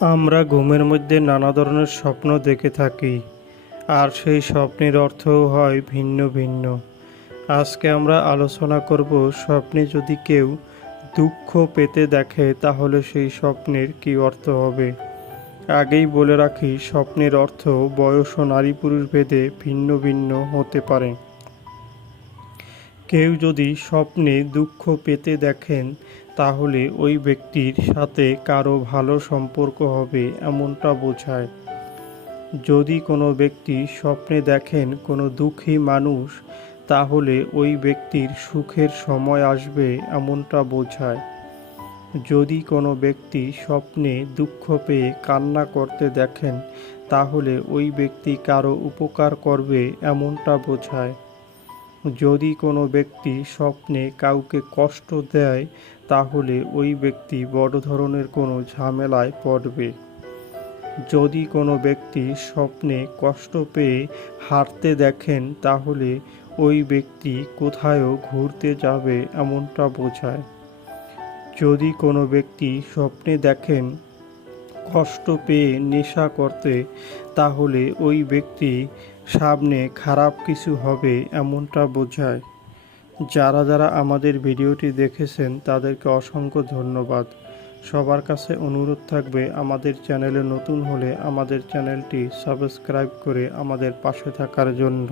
আমরা ঘুমের মধ্যে নানা ধরনের স্বপ্ন দেখে থাকি, আর সেই স্বপ্নের অর্থও হয় ভিন্ন ভিন্ন। আজকে আমরা আলোচনা করব স্বপ্নে যদি কেউ দুঃখ পেতে দেখে, তাহলে সেই স্বপ্নের কী অর্থ হবে? আগেই বলে রাখি, স্বপ্নের অর্থ বয়স ও নারী পুরুষ ভেদে ভিন্ন ভিন্ন হতে পারে। কেউ যদি স্বপ্নে দুঃখ পেতে দেখেন তাহলে ওই ব্যক্তির সাথে কারও ভালো সম্পর্ক হবে এমনটা বোঝায়। যদি কোনো ব্যক্তি স্বপ্নে দেখেন কোনো দুঃখী মানুষ, তাহলে ওই ব্যক্তির সুখের সময় আসবে এমনটা বোঝায়। যদি কোনো ব্যক্তি স্বপ্নে দুঃখ পেয়ে কান্না করতে দেখেন, তাহলে ওই ব্যক্তি কারও উপকার করবে এমনটা বোঝায়। যদি কোনো ব্যক্তি স্বপ্নে কাউকে কষ্ট দেয়, তাহলে ওই ব্যক্তি বড় ধরনের কোনো ঝামেলায় পড়বে। যদি কোনো ব্যক্তি স্বপ্নে কষ্ট পেয়ে হারতে দেখেন, তাহলে ওই ব্যক্তি কোথায়ও ঘুরতে যাবে এমনটা বোঝায়। যদি কোনো ব্যক্তি স্বপ্নে দেখেন, কষ্ট পেয়ে নেশা করতে, তাহলে ওই ব্যক্তি সামনে খারাপ কিছু হবে এমনটা বোঝায়। যারা যারা আমাদের ভিডিওটি দেখেছেন, তাদেরকে অসংখ্য ধন্যবাদ। সবার কাছে অনুরোধ থাকবে, আমাদের চ্যানেলে নতুন হলে আমাদের চ্যানেলটি সাবস্ক্রাইব করে আমাদের পাশে থাকার জন্য।